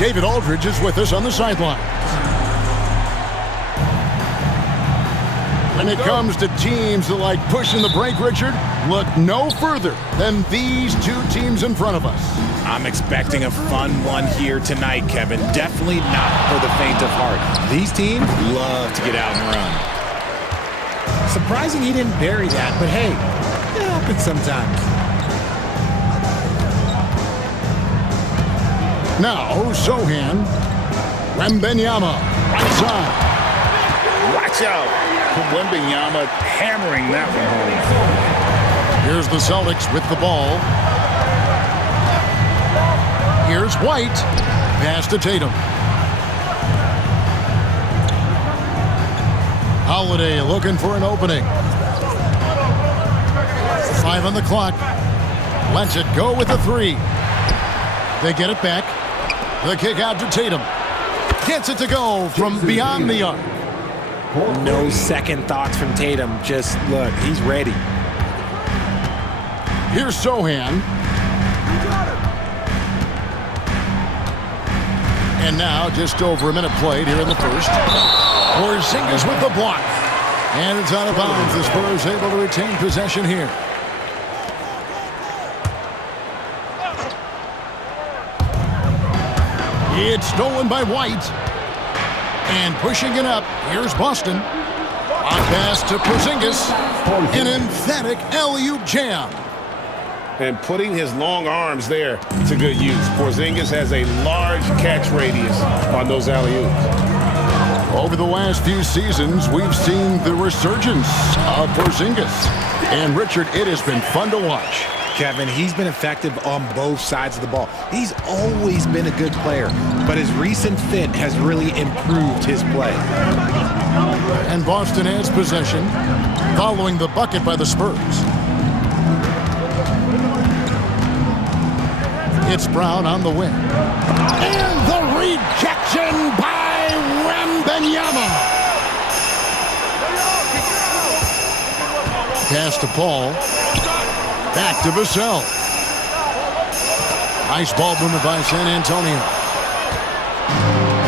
David Aldridge is with us on the sideline. When it comes to teams that like pushing the break, Richard, look no further than these two teams in front of us. I'm expecting a fun one here tonight, Kevin. Definitely not for the faint of heart. These teams love to get out and run. Surprising he didn't bury that, but hey, it happens sometimes. Now, Sochan. Wembanyama, right side. Watch out. Wembanyama hammering that one home. Here's the Celtics with the ball. Here's White. Pass to Tatum. Holiday looking for an opening. 5 on the clock. Lets it go with a 3. They get it back. The kick out to Tatum. Gets it to go from beyond the arc. No second thoughts from Tatum. Just look, he's ready. Here's Sochan. And now just over a minute played here in the first. Porzingis with the block. And it's out of bounds. The Spurs able to retain possession here. It's stolen by White. And pushing it up, here's Boston. On pass to Porzingis. An emphatic alley-oop jam. And putting his long arms there to good use. Porzingis has a large catch radius on those alley-oops. Over the last few seasons, we've seen the resurgence of Porzingis. And Richard, it has been fun to watch. Kevin, he's been effective on both sides of the ball. He's always been a good player, but his recent fit has really improved his play. And Boston has possession, following the bucket by the Spurs. It's Brown on the wing. And the rejection by Wembanyama. Pass to Paul. Back to Vassell. Nice ball movement by San Antonio.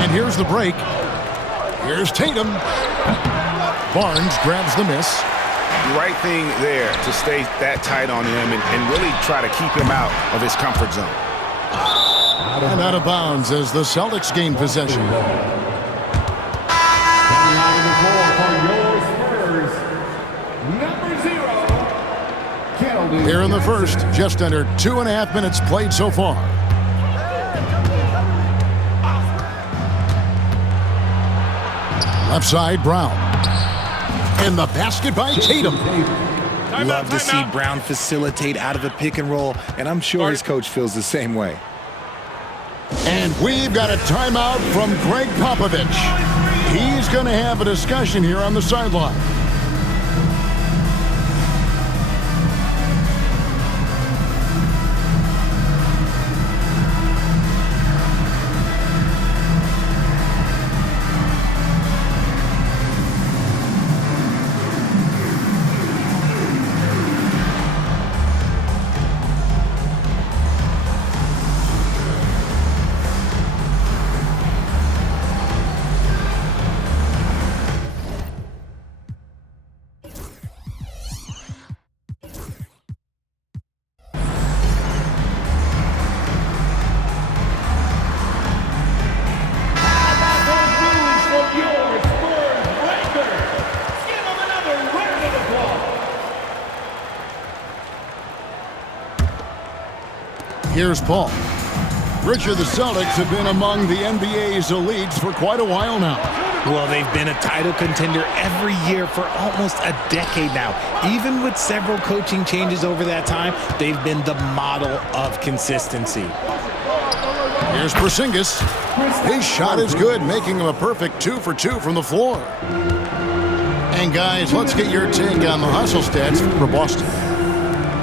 And here's the break. Here's Tatum. Barnes grabs the miss. Right thing there to stay that tight on him and really try to keep him out of his comfort zone. And out of bounds as the Celtics gain possession. Here in the first, just under 2.5 minutes played so far. Left side, Brown. And the basket by Tatum. Love to see Brown facilitate out of the pick and roll, and I'm sure his coach feels the same way. And we've got a timeout from Greg Popovich. He's going to have a discussion here on the sideline. Here's Paul. Richard, the Celtics have been among the NBA's elites for quite a while now. Well, they've been a title contender every year for almost a decade now. Even with several coaching changes over that time, they've been the model of consistency. Here's Porzingis. His shot is good, making him a perfect 2 for 2 from the floor. And guys, let's get your take on the hustle stats for Boston.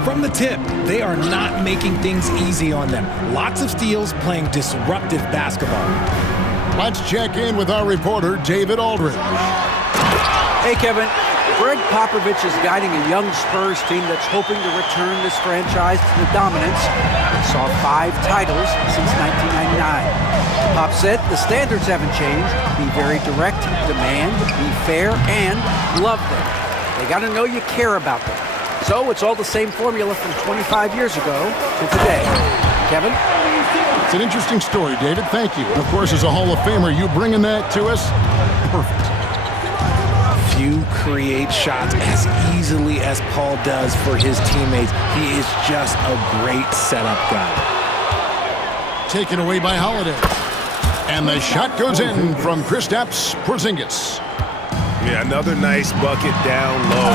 From the tip, they are not making things easy on them. Lots of steals, playing disruptive basketball. Let's check in with our reporter, David Aldridge. Hey, Kevin. Greg Popovich is guiding a young Spurs team that's hoping to return this franchise to the dominance that saw 5 titles since 1999. Pop said the standards haven't changed. Be very direct, demand, be fair, and love them. They got to know you care about them. So it's all the same formula from 25 years ago to today. Kevin? It's an interesting story, David. Thank you. Of course, as a Hall of Famer, you bringing that to us, perfect. Few create shots as easily as Paul does for his teammates. He is just a great setup guy. Taken away by Holiday. And the shot goes in from Kristaps Porzingis. Yeah, another nice bucket down low.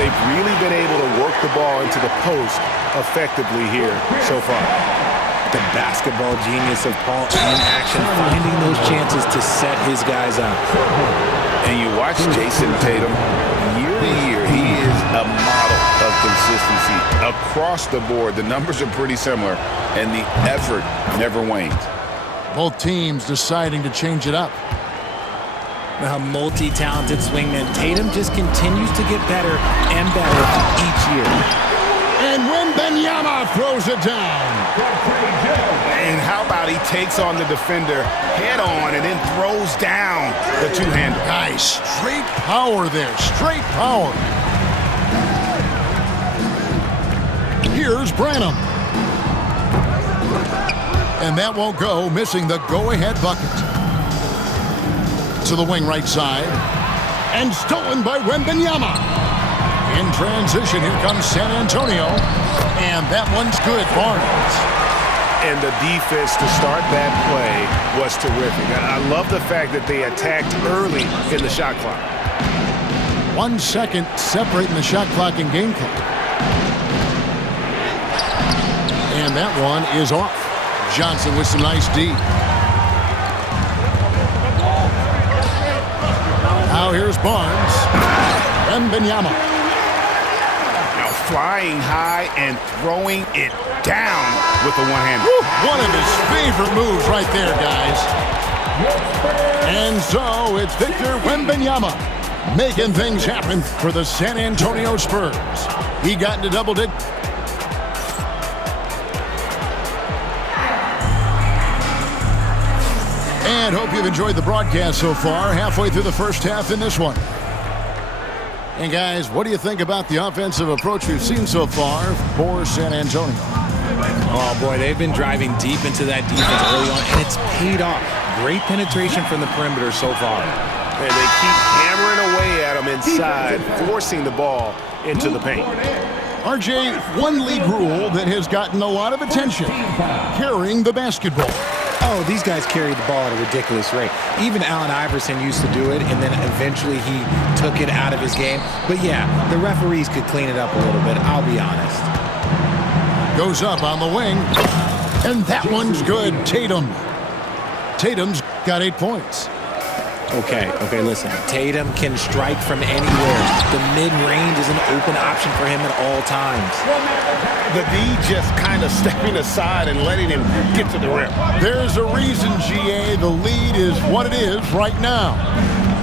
They've really been able to work the ball into the post effectively here so far. The basketball genius of Paul in action, finding those chances to set his guys up. And you watch Jason Tatum, year to year, he is a model of consistency across the board. The numbers are pretty similar, and the effort never wanes. Both teams deciding to change it up. A multi-talented swingman, Tatum just continues to get better and better each year. And Wembanyama throws it down. And how about he takes on the defender head on and then throws down the two-hander. Nice. Straight power there. Straight power. Here's Branham. And that won't go, missing the go-ahead bucket. To the wing right side. And stolen by Wembanyama. In transition, here comes San Antonio. And that one's good, Barnes. And the defense to start that play was terrific. I love the fact that they attacked early in the shot clock. 1 second separating the shot clock and game clock. And that one is off. Johnson with some nice D. Now here's Barnes. Wembanyama. Now flying high and throwing it down with the one-hander. One of his favorite moves right there, guys. And so it's Victor Wembanyama making things happen for the San Antonio Spurs. He got into double digits. And hope you've enjoyed the broadcast so far. Halfway through the first half in this one. And guys, what do you think about the offensive approach we've seen so far for San Antonio? Oh boy, they've been driving deep into that defense early on, and it's paid off. Great penetration from the perimeter so far. And they keep hammering away at them inside, forcing the ball into the paint. RJ, one league rule that has gotten a lot of attention, carrying the basketball. Oh, these guys carry the ball at a ridiculous rate. Even Allen Iverson used to do it, and then eventually he took it out of his game. But yeah, the referees could clean it up a little bit, I'll be honest. Goes up on the wing, and that one's good. Tatum's got 8 points. Okay, listen. Tatum can strike from anywhere. The mid-range is an open option for him at all times. The D just kind of stepping aside and letting him get to the rim. There's a reason, GA, the lead is what it is right now.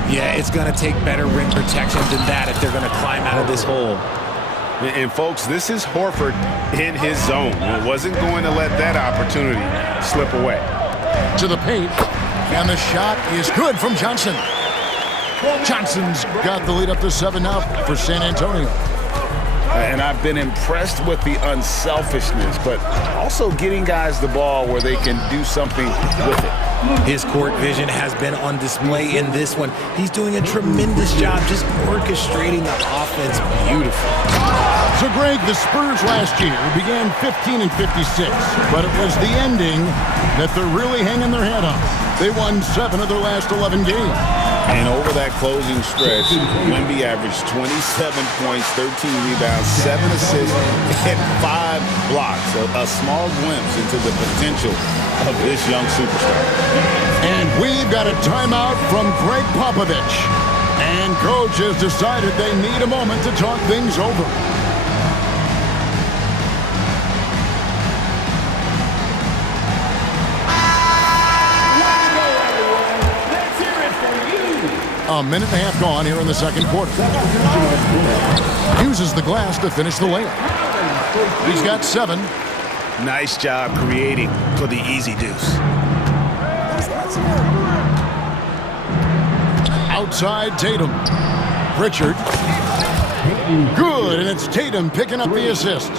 Yeah, it's going to take better rim protection than that if they're going to climb out of this hole. And folks, this is Horford in his zone. He wasn't going to let that opportunity slip away. To the paint, and the shot is good from Johnson. Johnson's got the lead up to 7 now for San Antonio. And I've been impressed with the unselfishness, but also getting guys the ball where they can do something with it. His court vision has been on display in this one. He's doing a tremendous job just orchestrating the offense beautifully. So, Greg, the Spurs last year began 15 and 56, but it was the ending that they're really hanging their head on. They won 7 of their last 11 games. And over that closing stretch, Wemby averaged 27 points, 13 rebounds, 7 assists, and 5 blocks. A small glimpse into the potential of this young superstar. And we've got a timeout from Greg Popovich. And coach has decided they need a moment to talk things over. A minute and a half gone here in the second quarter. Uses the glass to finish the layup. He's got 7. Nice job creating for the easy deuce. Outside Tatum. Pritchard. Good, and it's Tatum picking up the assist.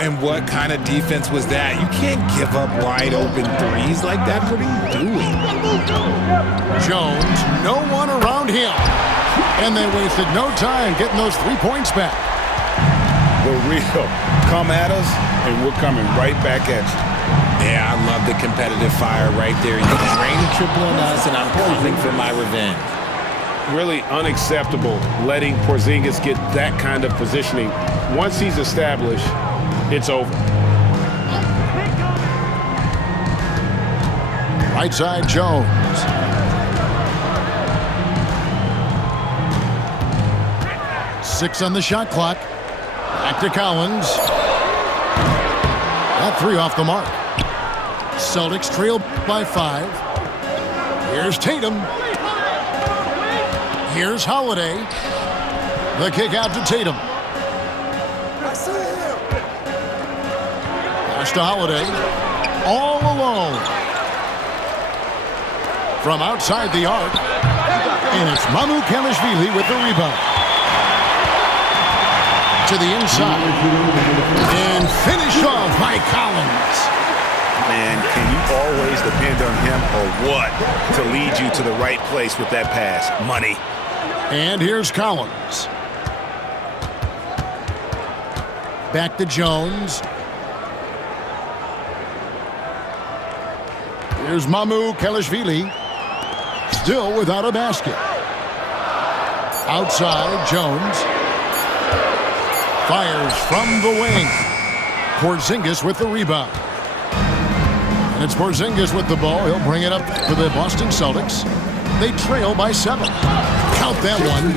And what kind of defense was that? You can't give up wide open threes like that. What are you doing? Jones, no one around him. And they wasted no time getting those 3 points back. The real come at us, and we're coming right back at you. Yeah, I love the competitive fire right there. You drain a triple on us, and I'm coming for my revenge. Really unacceptable letting Porzingis get that kind of positioning. Once he's established, it's over. Right side, Jones. Six on the shot clock. Back to Collins. That 3 off the mark. Celtics trail by 5. Here's Tatum. Here's Holiday. The kick out to Tatum. Pass to Holiday. All alone. From outside the arc. And it's Mamukelashvili with the rebound. To the inside. And finish off by Collins. Man, can you always depend on him or what to lead you to the right place with that pass? Money. And here's Collins. Back to Jones. Here's Mamukelashvili. Still without a basket. Outside, Jones. Fires from the wing. Porzingis with the rebound. And it's Porzingis with the ball. He'll bring it up for the Boston Celtics. They trail by 7. Count that one.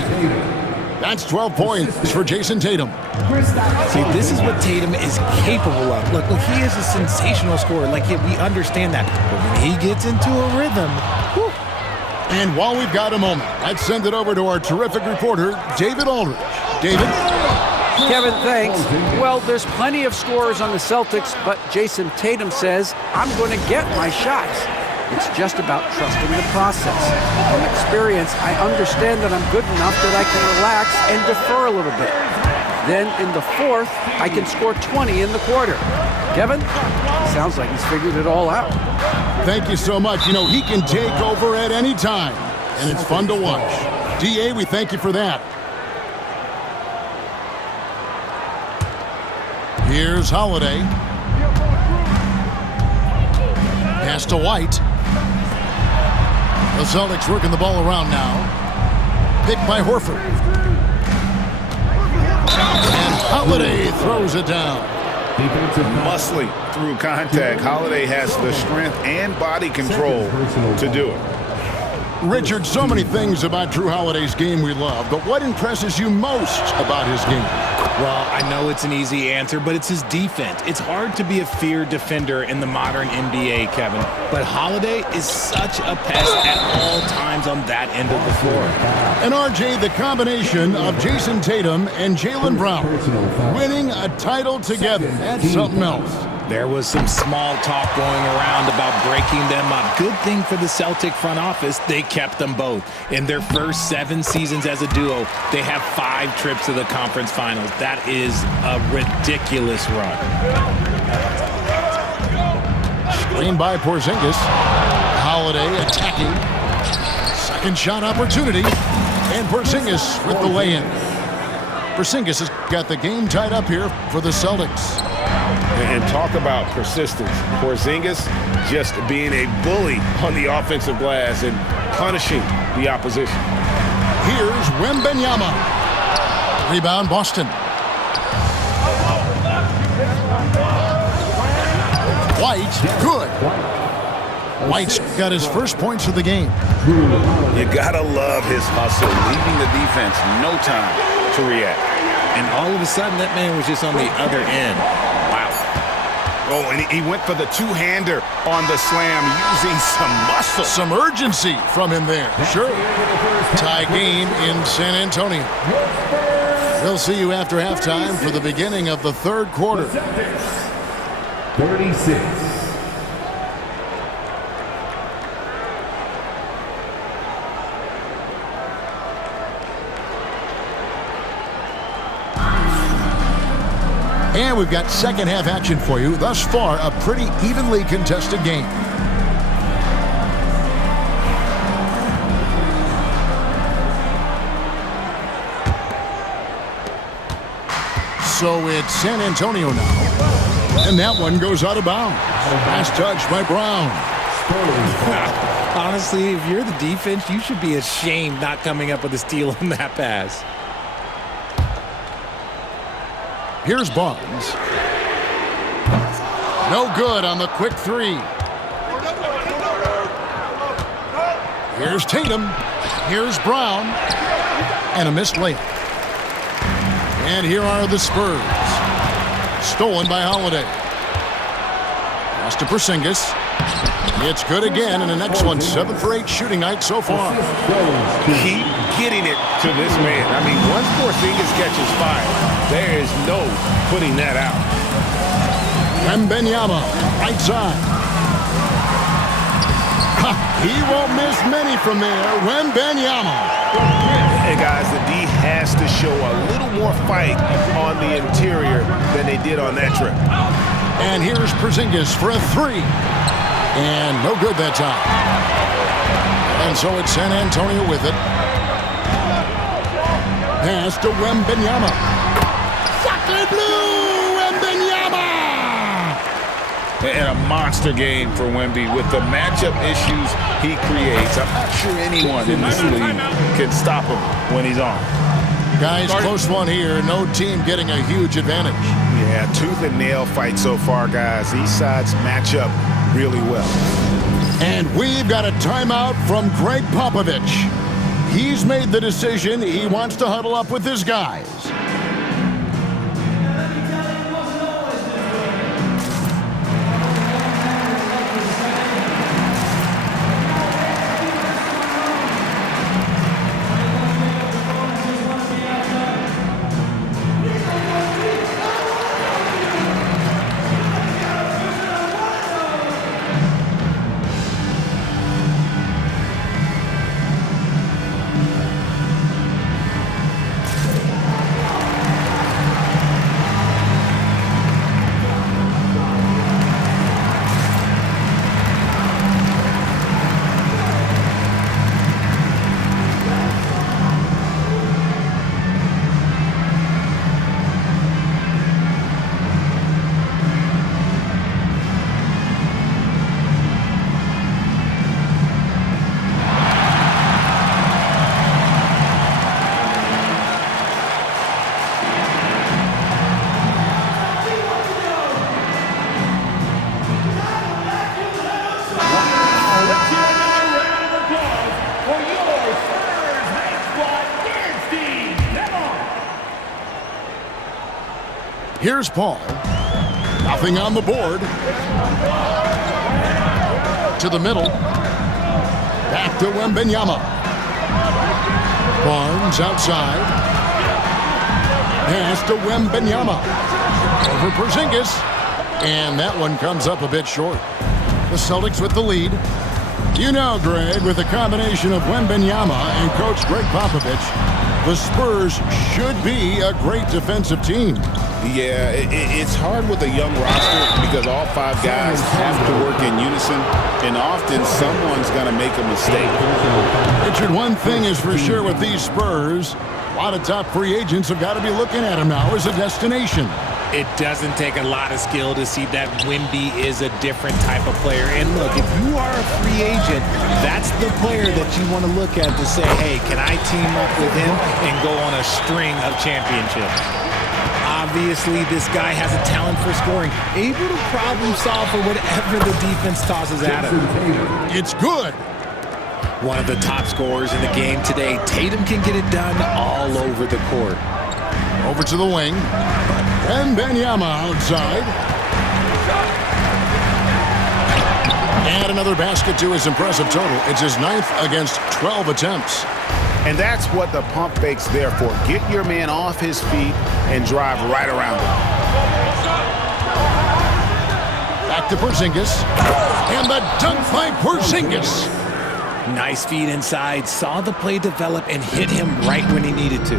That's 12 points for Jason Tatum. See, this is what Tatum is capable of. Look, he is a sensational scorer. We understand that. But when he gets into a rhythm, whew. And while we've got a moment, let's send it over to our terrific reporter, David Aldridge. David? Kevin, thanks. Well, there's plenty of scorers on the Celtics, but Jason Tatum says, I'm going to get my shots. It's just about trusting the process. From experience, I understand that I'm good enough that I can relax and defer a little bit. Then in the fourth, I can score 20 in the quarter. Kevin, sounds like he's figured it all out. Thank you so much. You know, he can take over at any time, and it's fun to watch. DA, we thank you for that. Here's Holiday. Pass to White. The Celtics working the ball around now. Picked by Horford. And Holiday throws it down. Muscling through contact. Holiday has the strength and body control to do it. Richard, so many things about Drew Holiday's game we love, but what impresses you most about his game? Well, I know it's an easy answer, but it's his defense. It's hard to be a feared defender in the modern NBA, Kevin. But Holiday is such a pest at all times on that end of the floor. And RJ, the combination of Jason Tatum and Jaylen Brown winning a title together, that's something else. There was some small talk going around about breaking them up. Good thing for the Celtic front office, they kept them both. In their first 7 seasons as a duo, they have 5 trips to the conference finals. That is a ridiculous run. Screen by Porzingis. Holiday attacking. Second shot opportunity. And Porzingis with the lay-in. Porzingis has got the game tied up here for the Celtics. And talk about persistence. Porzingis just being a bully on the offensive glass and punishing the opposition. Here's Wembanyama. Rebound, Boston. White, good. White's got his first points of the game. You gotta love his hustle, leaving the defense no time to react. And all of a sudden, that man was just on the other end. Wow. Oh, and he went for the two-hander on the slam using some muscle. Some urgency from him there. Sure. Tie game in San Antonio. We'll see you after halftime for the beginning of the third quarter. 36. And we've got second half action for you. Thus far, a pretty evenly contested game. So it's San Antonio now. And that one goes out of bounds. Last touch by Brown. Honestly, if you're the defense, you should be ashamed not coming up with a steal on that pass. Here's Barnes. No good on the quick three. Here's Tatum. Here's Brown. And a missed layup. And here are the Spurs. Stolen by Holiday. Pass to Porzingis. It's good again, and an excellent 7 for 8 shooting night so far. Keep getting it to this man. I mean, once Porzingis catches fire, there is no putting that out. Wembanyama, right side. He won't miss many from there. Wembanyama. Hey, guys, the D has to show a little more fight on the interior than they did on that trip. And here's Porzingis for a three. And no good that time. And so it's San Antonio with it. Pass to Wembanyama. Sacre blue, Wembanyama! And a monster game for Wemby with the matchup issues he creates. I'm not sure anyone in this league can stop him when he's on. Guys, close one here. No team getting a huge advantage. Yeah, tooth and nail fight so far, guys. These sides match up really well. And we've got a timeout from Greg Popovich. He's made the decision he wants to huddle up with his guys. Here's Paul. Nothing on the board. To the middle. Back to Wembanyama. Barnes outside. Pass to Wembanyama. Over Porzingis. And that one comes up a bit short. The Celtics with the lead. You know, Greg, with the combination of Wembanyama and Coach Greg Popovich, the Spurs should be a great defensive team. Yeah, it's hard with a young roster because all 5 guys have to work in unison, and often someone's going to make a mistake. Richard, one thing is for sure with these Spurs, a lot of top free agents have got to be looking at them now as a destination. It doesn't take a lot of skill to see that Wemby is a different type of player. And look, if you are a free agent, that's the player that you want to look at to say, hey, can I team up with him and go on a string of championships? Obviously, this guy has a talent for scoring, able to problem solve for whatever the defense tosses at him. It's good. One of the top scorers in the game today. Tatum can get it done all over the court. Over to the wing. Wembanyama outside. And another basket to his impressive total. It's his 9th against 12 attempts. And that's what the pump fake's there for. Get your man off his feet and drive right around him. Back to Porzingis. And the dunk by Porzingis. Nice feed inside. Saw the play develop and hit him right when he needed to.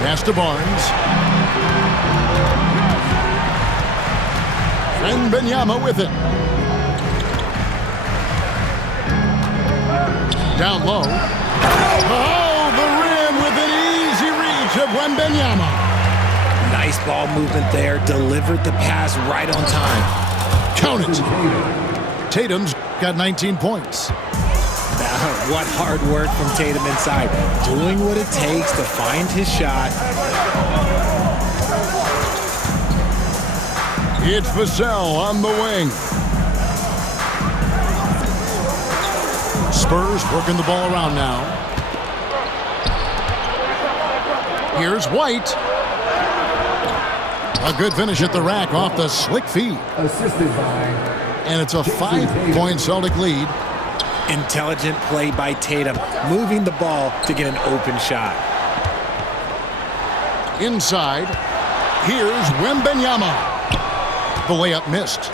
Pass to Barnes. Wembanyama with it. Down low. Oh, the rim with an easy reach of Wembanyama. Nice ball movement there. Delivered the pass right on time. Count it. Tatum's got 19 points. What hard work from Tatum inside. Doing what it takes to find his shot. It's Vassell on the wing. Spurs working the ball around now. Here's White. A good finish at the rack off the slick feed. Assisted by. And it's a 5-point Celtic lead. Intelligent play by Tatum, moving the ball to get an open shot. Inside, here's Wembanyama. The layup missed.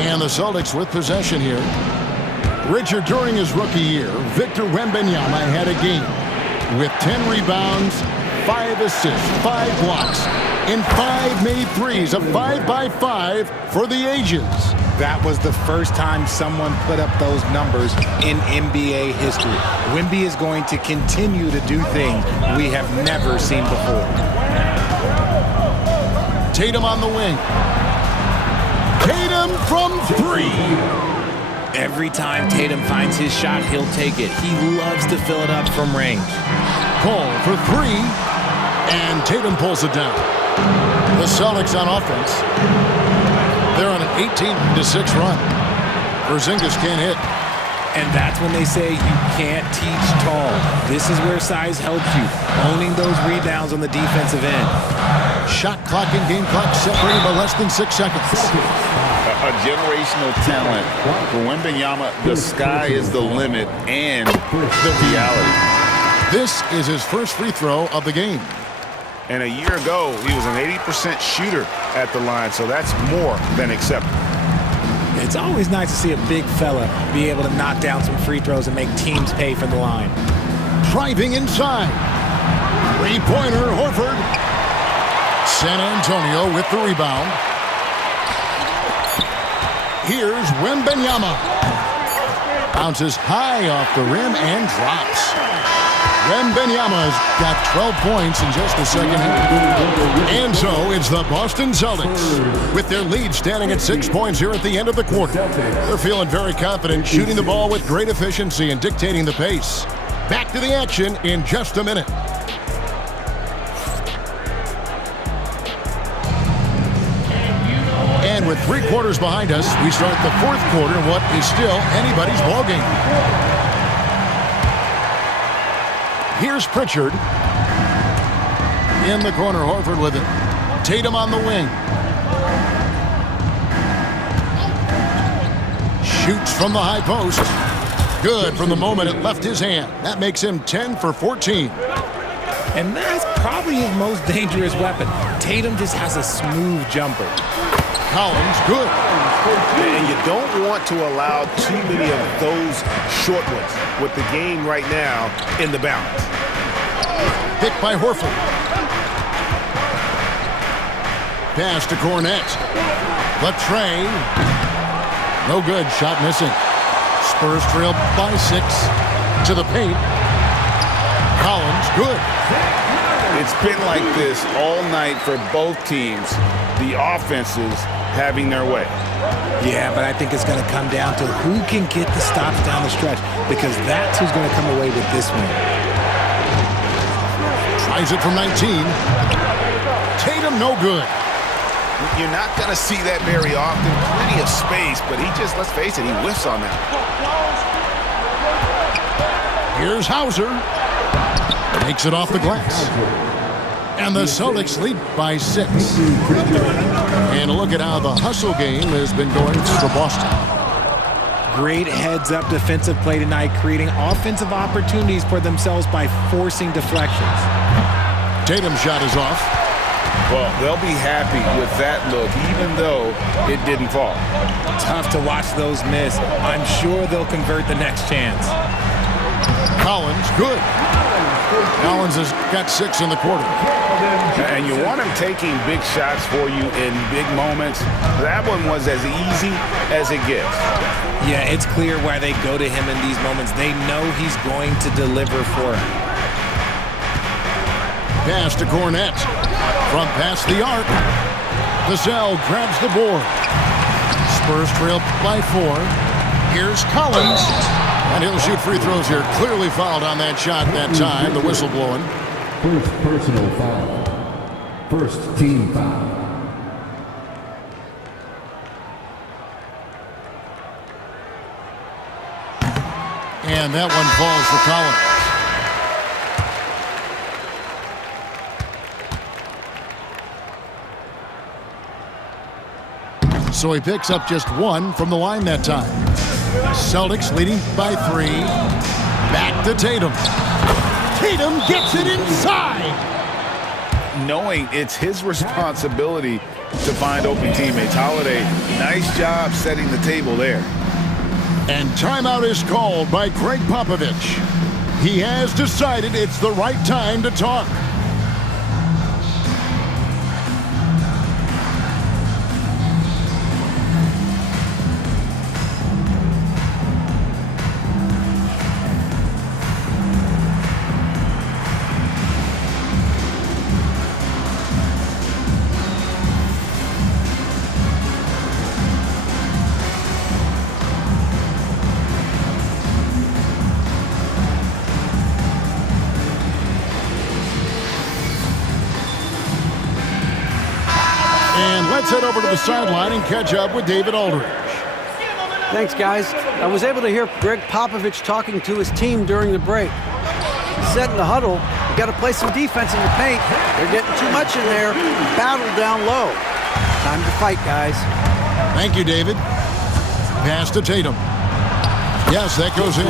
And the Celtics with possession here. Richard, during his rookie year, Victor Wembanyama had a game with 10 rebounds, 5 assists, 5 blocks, and 5 made threes, a 5-by-5 for the ages. That was the first time someone put up those numbers in NBA history. Wemby is going to continue to do things we have never seen before. Tatum on the wing. Tatum from 3. Every time Tatum finds his shot, he'll take it. He loves to fill it up from range. Call for 3, and Tatum pulls it down. The Celtics on offense. They're on an 18-6 run. Porzingis can't hit. And that's when they say you can't teach tall. This is where size helps you, owning those rebounds on the defensive end. Shot clock and game clock separated by less than 6 seconds. A generational talent. For Wembanyama, the sky is the limit and the reality. This is his first free throw of the game. And a year ago, he was an 80% shooter at the line, so that's more than acceptable. It's always nice to see a big fella be able to knock down some free throws and make teams pay for the line. Driving inside. Three-pointer, Horford. San Antonio with the rebound. Here's Wembanyama. Bounces high off the rim and drops. Wembanyama's got 12 points in just the second half. And so it's the Boston Celtics with their lead standing at 6 points here at the end of the quarter. They're feeling very confident, shooting the ball with great efficiency and dictating the pace. Back to the action in just a minute. And with 3 quarters behind us, we start the 4th quarter, what is still anybody's ballgame. Here's Pritchard. In the corner, Horford with it. Tatum on the wing. Shoots from the high post. Good from the moment it left his hand. That makes him 10 for 14. And that's probably his most dangerous weapon. Tatum just has a smooth jumper. Collins, good. And you don't want to allow too many of those short ones with the game right now in the balance. Picked by Horford. Pass to Cornette. The tray. No good. Shot missing. Spurs trail by 6. To the paint. Collins, good. It's been like this all night for both teams. The offenses having their way. Yeah, but I think it's going to come down to who can get the stops down the stretch, because that's who's going to come away with this one. Tries it from 19. Tatum, no good. You're not going to see that very often. Plenty of space, but he just, let's face it, he whiffs on that. Here's Hauser. Takes it off the glass. And the Celtics lead by 6. And a look at how the hustle game has been going for Boston. Great heads-up defensive play tonight, creating offensive opportunities for themselves by forcing deflections. Tatum's shot is off. Well, they'll be happy with that look, even though it didn't fall. Tough to watch those miss. I'm sure they'll convert the next chance. Collins, good. Collins has got 6 in the quarter. And you want him taking big shots for you in big moments. That one was as easy as it gets. Yeah, it's clear why they go to him in these moments. They know he's going to deliver for them. Pass to Cornette. Front past the arc. Vassell grabs the board. Spurs trail by 4. Here's Collins. And he'll shoot free throws here. Clearly fouled on that shot that time. The whistle blowing. First personal foul. First team foul. And that one falls for Collins. So he picks up just 1 from the line that time. Celtics leading by 3. Back to Tatum. Tatum gets it inside. Knowing it's his responsibility to find open teammates. Holiday, nice job setting the table there. And timeout is called by Greg Popovich. He has decided it's the right time to talk. Let's head over to the sideline and catch up with David Aldridge. Thanks, guys. I was able to hear Greg Popovich talking to his team during the break. He said in the huddle, you got to play some defense in the paint. They're getting too much in there. Battle down low. Time to fight, guys. Thank you, David. Pass to Tatum. Yes, that goes in.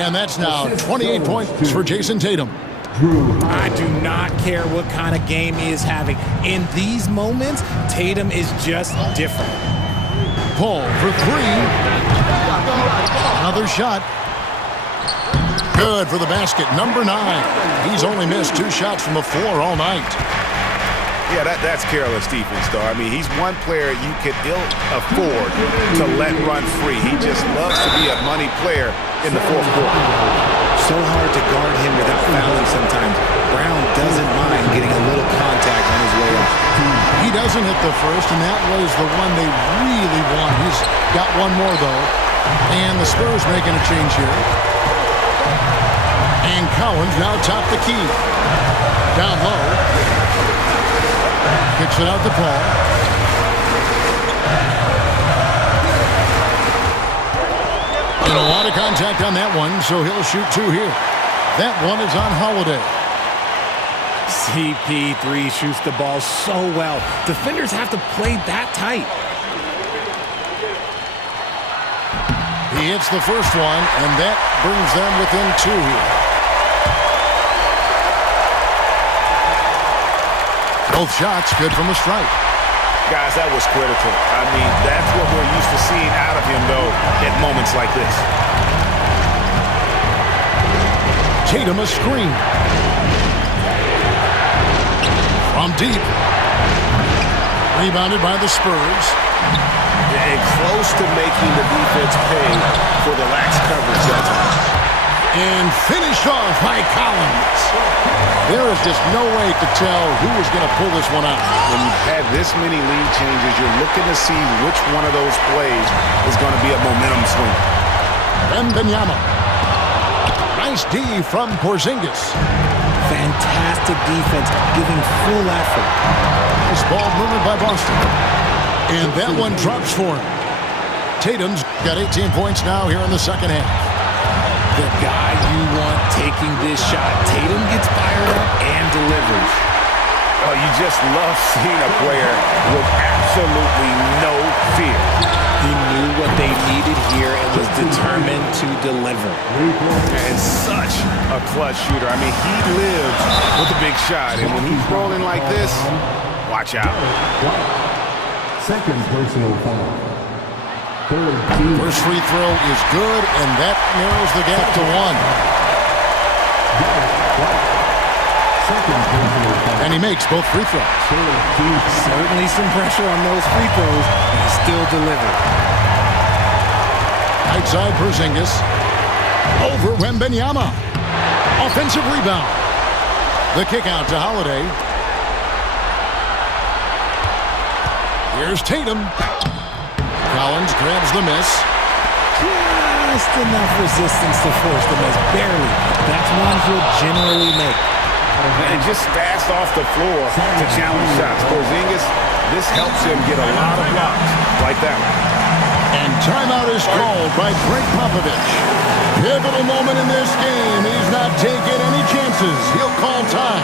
And that's now 28 points for Jason Tatum. I do not care what kind of game he is having. In these moments, Tatum is just different. Paul for 3. Another shot. Good for the basket. Number 9. He's only missed 2 shots from the floor all night. Yeah, that's careless defense, though. I mean, he's one player you could ill afford to let run free. He just loves to be a money player in the fourth quarter. So hard to guard him without fouling sometimes. Brown doesn't mind getting a little contact on his way up. He doesn't hit the first, and that was the one they really won. He's got one more, though. And the Spurs making a change here. And Collins now top the key. Down low. Kicks it out to Paul. And a lot of contact on that one, so he'll shoot 2 here. That one is on Holiday. CP3 shoots the ball so well. Defenders have to play that tight. He hits the first one, and that brings them within 2 here. Both shots good from the stripe. Guys, that was critical. I mean, that's what we're used to seeing out of him, though, at moments like this. Tatum a screen. From deep. Rebounded by the Spurs. And close to making the defense pay for the lax coverage that time. And finished off by Collins. There is just no way to tell who is going to pull this one out. When you've had this many lead changes, you're looking to see which one of those plays is going to be a momentum swing. Wembanyama. Nice D from Porzingis. Fantastic defense, giving full effort. Nice ball movement by Boston. And that one drops for him. Tatum's got 18 points now here in the second half. The guy you want taking this shot. Tatum gets fired up and delivers. Oh, you just love seeing a player with absolutely no fear. He knew what they needed here and was determined to deliver. And such a clutch shooter. I mean, he lives with a big shot. And when he's rolling like this, watch out. Second personal foul. Third team. First free throw is good, and that narrows the gap to 1. Second personal foul. And he makes both free throws. Certainly some pressure on those free throws, and he still delivered. Right side Porzingis. Over Wembanyama. Offensive rebound. The kick out to Holiday. Here's Tatum. Collins grabs the miss. Just enough resistance to force the miss. Barely. That's one he'll generally make. And just fast off the floor to challenge shots. Porzingis, this helps him get a lot of blocks like that one. And timeout is called by Greg Popovich. Pivotal moment in this game. He's not taking any chances. He'll call time.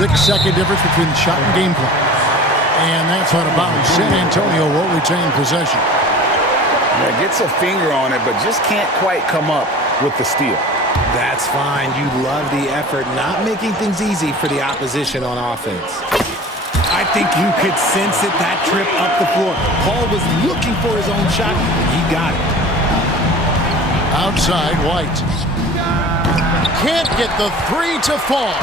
Six-second difference between shot and game clock. And that's out of bounds. San Antonio will retain possession. Yeah, gets a finger on it, but just can't quite come up with the steal. That's fine. You love the effort, not making things easy for the opposition on offense. I think you could sense it, that trip up the floor. Paul was looking for his own shot, and he got it. Outside, White. Can't get the three to fall.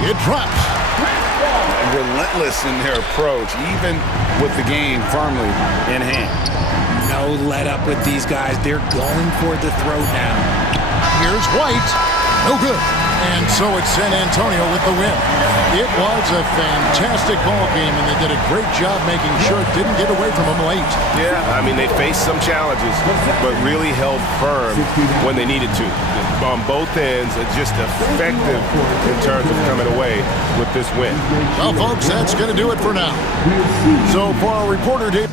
It drops. And relentless in their approach, even with the game firmly in hand. No let up with these guys. They're going for the throw now. Here's White. No good. And so it's San Antonio with the win. It was a fantastic ball game, and they did a great job making sure it didn't get away from them late. Yeah, I mean, they faced some challenges, but really held firm when they needed to. On both ends, just effective in terms of coming away with this win. Well, folks, that's going to do it for now. So for our reporter, Dave.